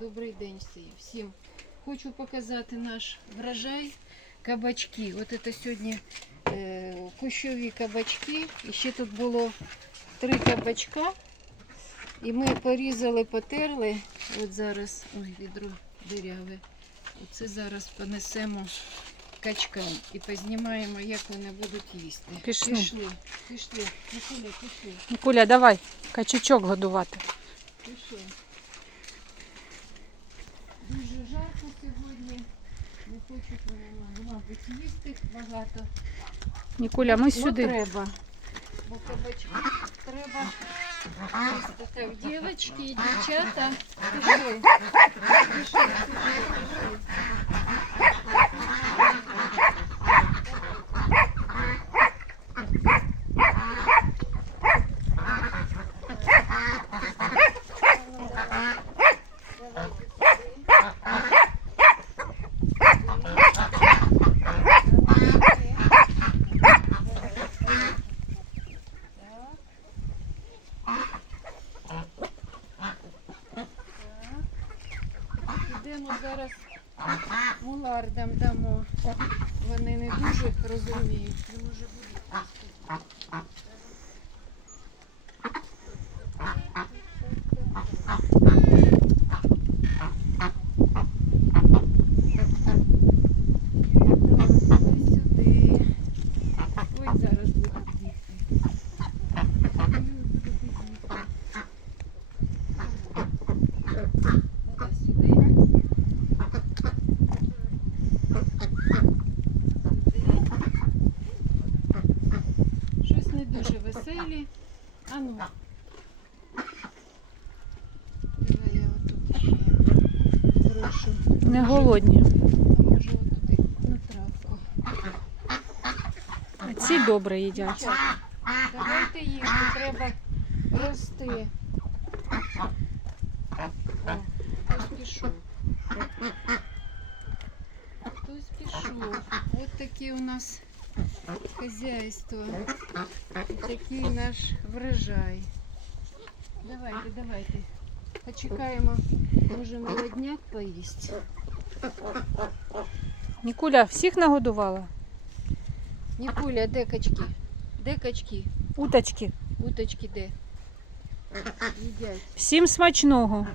добрий день всі- всім. Хочу показати наш врожай кабачки. От це сьогодні е, кущові кабачки. І ще тут було три кабачка. І ми порізали, потерли. От зараз, ой, відро диряве. Оце зараз понесемо качкам і познімаємо, як вони будуть їсти. Пішли. Пішли, пішли, пішли, пішли. Нікуля, давай, качечок годувати. Пішли. Дуже сьогодні. Не хочуть вони, мабуть, їсти багато. Нікуля, ми сюди. треба. Бо кабачки треба. Так, дівчатки і дівчата. Пішли, пішли. Підемо зараз мулардам дамо. Вони не дуже розуміють. Не може будуть бігти. Ой, будуть бігти. Давай сюди. Сюди. Щось не веселі. А ну. Давай я отут ще прошу. Не голодні. А може отуди на травку. А ці добре їдять. Давайте їсти, треба рости. Хтось пішов. Хтось пішов. От таке у нас хазяйство. Такий наш врожай. Давайте, давайте. Почекаємо, може молодняк поїсть. Нікуля, всіх нагодувала? Нікуля, де качки? Де качки? Уточки. Уточки де? Їдять. Всім смачного.